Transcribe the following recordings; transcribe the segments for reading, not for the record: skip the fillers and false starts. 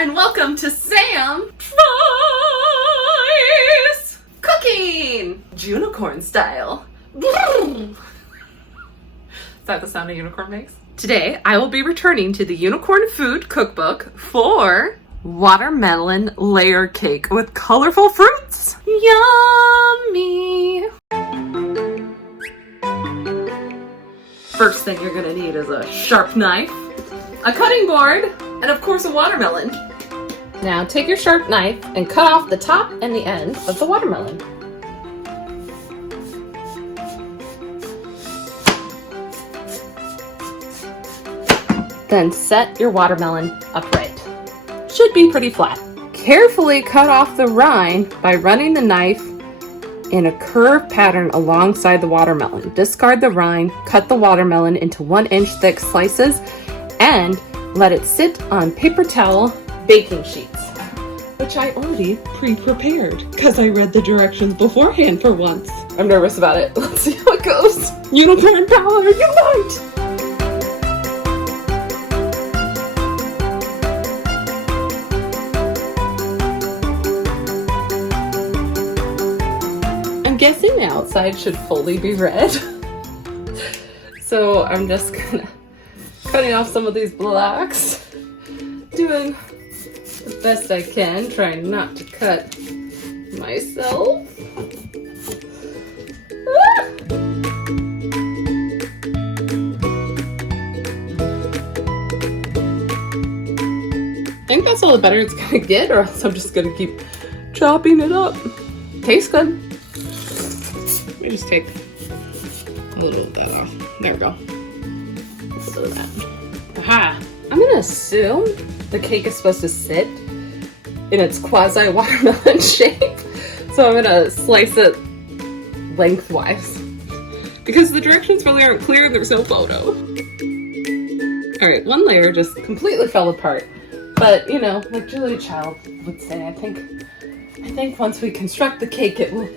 and welcome to Sam Tries Cooking! Unicorn style. Is that the sound a unicorn makes? Today, I will be returning to the Unicorn Food Cookbook for watermelon layer cake with colorful fruits. Yummy! First thing you're gonna need is a sharp knife, a cutting board, and of course a watermelon. Now take your sharp knife and cut off the top and the end of the watermelon. Then set your watermelon upright. Should be pretty flat. Carefully cut off the rind by running the knife in a curved pattern alongside the watermelon. Discard the rind, cut the watermelon into 1-inch thick slices, and let it sit on paper towel baking sheets, which I already pre-prepared because I read the directions beforehand for once. I'm nervous about it. Let's see how it goes. Unicorn power, unite! I'm guessing the outside should fully be red. So I'm just gonna cutting off some of these blocks, doing the best I can, trying not to cut myself. Ah! I think that's all the better it's gonna get, or else I'm just gonna keep chopping it up. Tastes good. Let me just take a little of that off. There we go. Of that. Aha! I'm gonna assume the cake is supposed to sit in its quasi-watermelon shape. So I'm gonna slice it lengthwise. Because the directions really aren't clear and there's no photo. Alright, one layer just completely fell apart. But, you know, like Julia Child would say, I think once we construct the cake, it will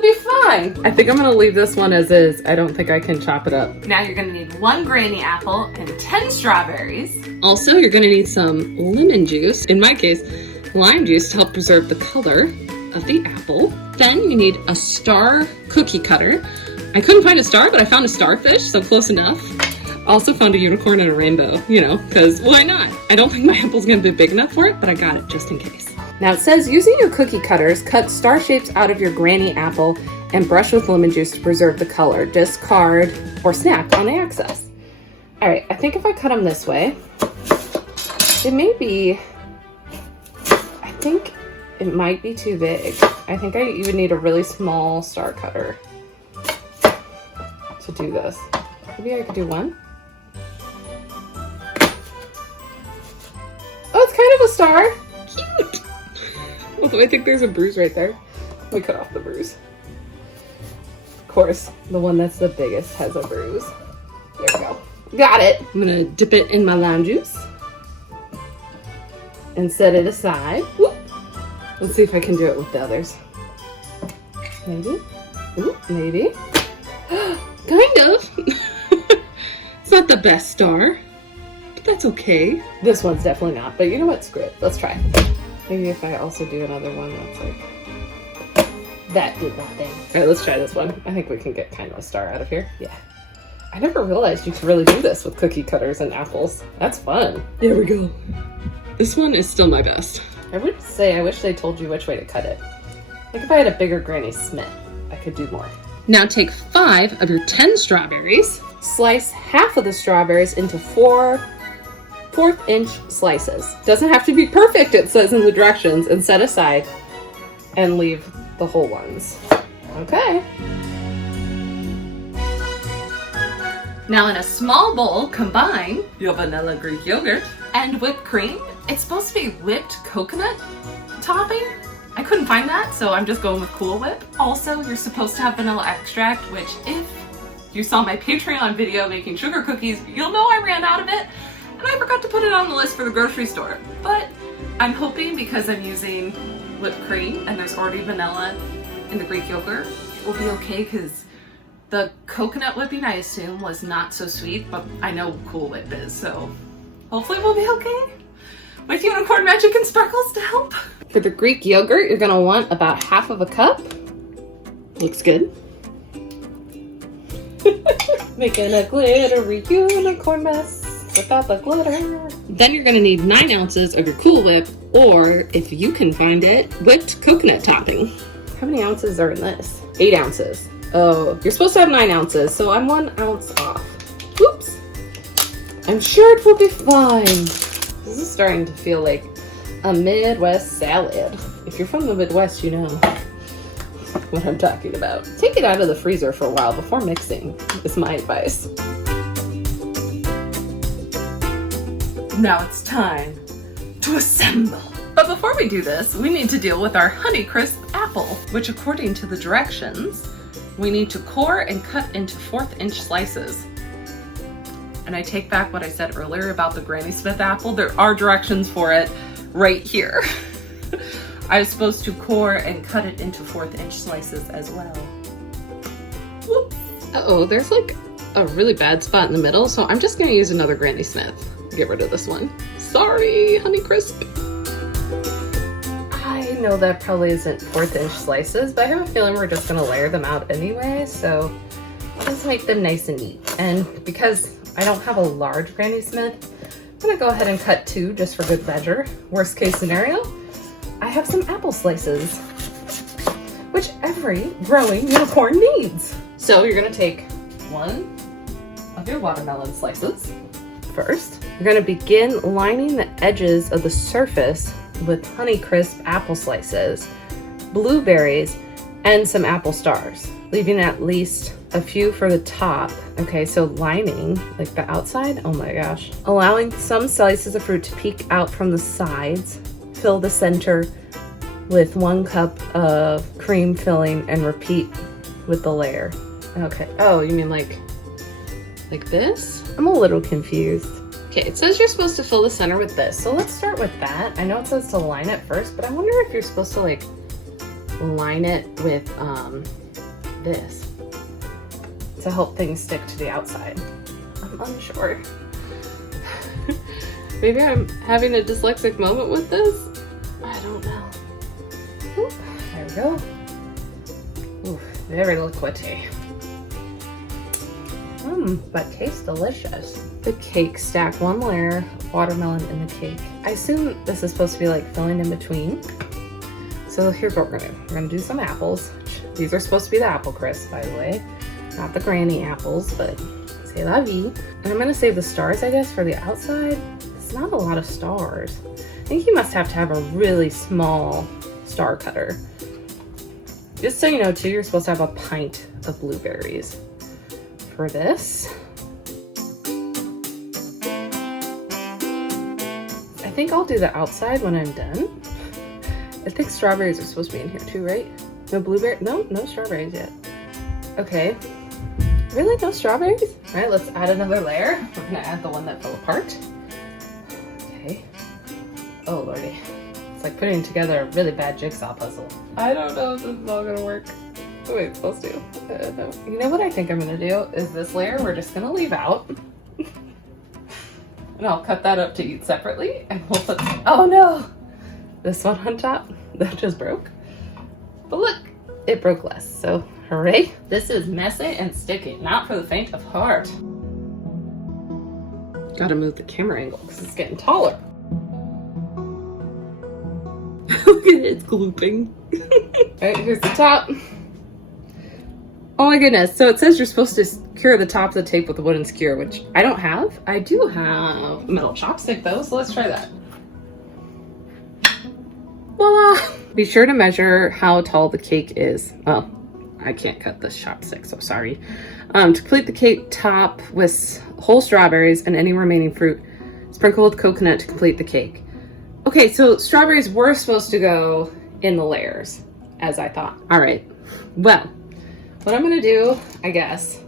be fine. I think I'm gonna leave this one as is. I don't think I can chop it up. Now you're gonna need 1 granny apple and 10 strawberries. Also, you're gonna need some lemon juice. In my case, lime juice to help preserve the color of the apple. Then you need a star cookie cutter. I couldn't find a star, but I found a starfish, so close enough. Also found a unicorn and a rainbow, you know, because why not? I don't think my apple's gonna be big enough for it, but I got it just in case. Now it says, using your cookie cutters, cut star shapes out of your granny apple and brush with lemon juice to preserve the color. Discard or snap on the excess. All right, I think if I cut them this way, it may be, I think it might be too big. I think I even need a really small star cutter to do this. Maybe I could do one. Oh, it's kind of a star. Cute. Although I think there's a bruise right there. Let me cut off the bruise. Of course, the one that's the biggest has a bruise. There we go. Got it. I'm gonna dip it in my lime juice and set it aside. Whoop. Let's see if I can do it with the others. Maybe. Ooh, maybe. Kind of. It's not the best star, but that's okay. This one's definitely not, but you know what? Screw it. Let's try. Maybe if I also do another one that's like, that did nothing. All right, let's try this one. I think we can get kind of a star out of here. Yeah. I never realized you could really do this with cookie cutters and apples. That's fun. There we go. This one is still my best. I would say I wish they told you which way to cut it. Like if I had a bigger Granny Smith, I could do more. Now take 5 of your 10 strawberries. Slice half of the strawberries into 4/4-inch slices. Doesn't have to be perfect, it says in the directions, and set aside and leave the whole ones. Okay. Now in a small bowl, combine your vanilla Greek yogurt and whipped cream. It's supposed to be whipped coconut topping. I couldn't find that, so I'm just going with Cool Whip. Also, you're supposed to have vanilla extract, which if you saw my Patreon video making sugar cookies, you'll know I ran out of it. And I forgot to put it on the list for the grocery store. But I'm hoping because I'm using whipped cream and there's already vanilla in the Greek yogurt, it will be okay because the coconut whipping, I assume, was not so sweet, but I know Cool Whip is, so hopefully we'll be okay. with unicorn magic and sparkles to help. For the Greek yogurt, you're gonna want about half of a cup. Looks good. Making a glittery unicorn mess without the glitter. Then you're gonna need 9 ounces of your Cool Whip, or if you can find it, whipped coconut topping. How many ounces are in this? 8 ounces. Oh, you're supposed to have 9 ounces, so I'm 1 ounce off. Whoops. I'm sure it will be fine. This is starting to feel like a Midwest salad. If you're from the Midwest, you know what I'm talking about. Take it out of the freezer for a while before mixing, is my advice. Now it's time to assemble. But before we do this, we need to deal with our Honeycrisp apple, which according to the directions, we need to core and cut into 1/4-inch slices. And I take back what I said earlier about the Granny Smith apple. There are directions for it right here. I was supposed to core and cut it into 1/4-inch slices as well. Whoops. Uh-oh, there's like a really bad spot in the middle, so I'm just gonna use another Granny Smith. Get rid of this one. Sorry, Honeycrisp. I know that probably isn't 1/4-inch slices, but I have a feeling we're just gonna layer them out anyway, so let's make them nice and neat. And because I don't have a large Granny Smith, I'm gonna go ahead and cut 2 just for good measure. Worst case scenario, I have some apple slices, which every growing unicorn needs. So you're gonna take 1 of your watermelon slices first. You're gonna begin lining the edges of the surface with Honeycrisp apple slices, blueberries, and some apple stars, leaving at least a few for the top. Okay, so lining like the outside, oh my gosh. Allowing some slices of fruit to peek out from the sides. Fill the center with 1 cup of cream filling and repeat with the layer. Okay, oh, you mean like this? I'm a little confused. Okay, it says you're supposed to fill the center with this, so let's start with that. I know it says to line it first, but I wonder if you're supposed to like line it with this to help things stick to the outside. I'm unsure. Maybe I'm having a dyslexic moment with this. I don't know. Ooh, there we go. Ooh, very liquidy. But tastes delicious. The cake, stack 1 layer of watermelon in the cake. I assume this is supposed to be like filling in between. So here's what we're gonna do. We're gonna do some apples. These are supposed to be the apple crisp, by the way. Not the granny apples, but c'est la vie. And I'm gonna save the stars, I guess, for the outside. It's not a lot of stars. I think you must have to have a really small star cutter. Just so you know too, you're supposed to have a pint of blueberries for this. I think I'll do the outside when I'm done. I think strawberries are supposed to be in here too, right? No blueberry? No strawberries yet. Okay. Really? No strawberries? All right, let's add another layer. We're gonna add the one that fell apart. Okay. Oh, lordy. It's like putting together a really bad jigsaw puzzle. I don't know if this is all gonna work the way it's supposed to. No. You know what I think I'm gonna do is this layer we're just gonna leave out. And I'll cut that up to eat separately, and we'll put, oh no! This one on top, that just broke. But look, it broke less, so hooray. This is messy and sticky, not for the faint of heart. Gotta move the camera angle because it's getting taller. Look at it, it's glooping. Alright, here's the top. Oh my goodness, so it says you're supposed to cure the top of the tape with a wooden skewer, which I don't have. I do have a metal chopstick though, so let's try that. Voila! Be sure to measure how tall the cake is. Oh, I can't cut this chopstick, so sorry. To complete the cake, top with whole strawberries and any remaining fruit. Sprinkle with coconut to complete the cake. Okay, so strawberries were supposed to go in the layers, as I thought. All right, well, what I'm gonna do, I guess,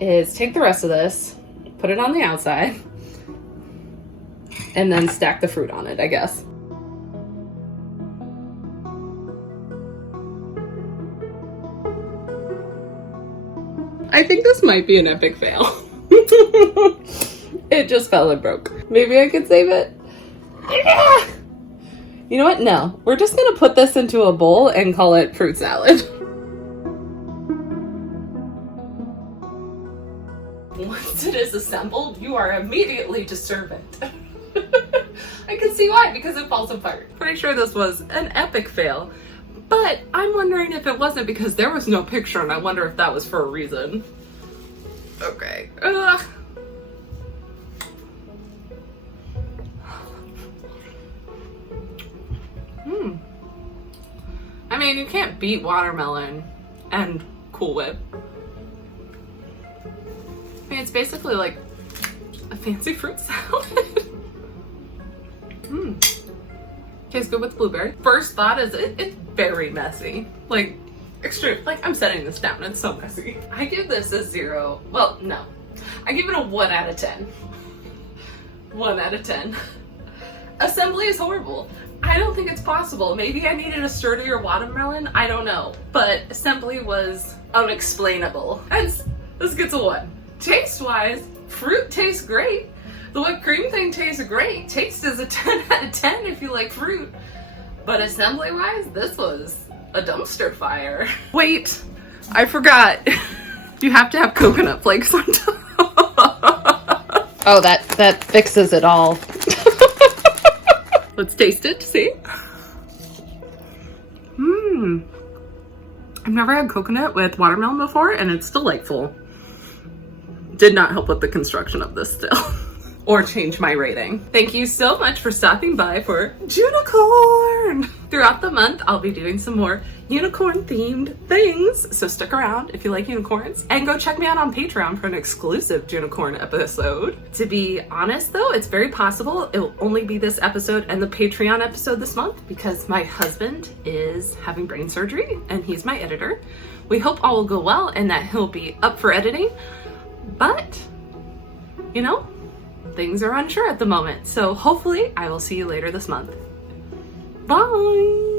is take the rest of this, put it on the outside, and then stack the fruit on it, I guess. I think this might be an epic fail. It just fell and broke. Maybe I could save it. You know what? No. We're just gonna put this into a bowl and call it fruit salad. Once it is assembled, you are immediately to serve it. I can see why, because it falls apart. Pretty sure this was an epic fail, but I'm wondering if it wasn't because there was no picture, and I wonder if that was for a reason. Okay. Ugh. I mean, you can't beat watermelon and Cool Whip. I mean, it's basically like a fancy fruit salad. Tastes good with blueberry. First thought is it's very messy. Like, extreme. Like, I'm setting this down. It's so messy. I give this a 0. Well, no. I give it a 1 out of 10. 1 out of 10. Assembly is horrible. I don't think it's possible. Maybe I needed a sturdier watermelon. I don't know. But assembly was unexplainable. This gets a 1. Taste-wise, fruit tastes great. The whipped cream thing tastes great. Taste is a 10 out of 10 if you like fruit. But assembly-wise, this was a dumpster fire. Wait, I forgot. You have to have coconut flakes on top. Oh, that fixes it all. Let's taste it, see? I've never had coconut with watermelon before, and it's delightful. Did not help with the construction of this still. Or change my rating. Thank you so much for stopping by for Junicorn! Throughout the month, I'll be doing some more unicorn-themed things, so stick around if you like unicorns, and go check me out on Patreon for an exclusive Junicorn episode. To be honest though, it's very possible it will only be this episode and the Patreon episode this month because my husband is having brain surgery and he's my editor. We hope all will go well and that he'll be up for editing, but, you know, things are unsure at the moment, so hopefully I will see you later this month. Bye!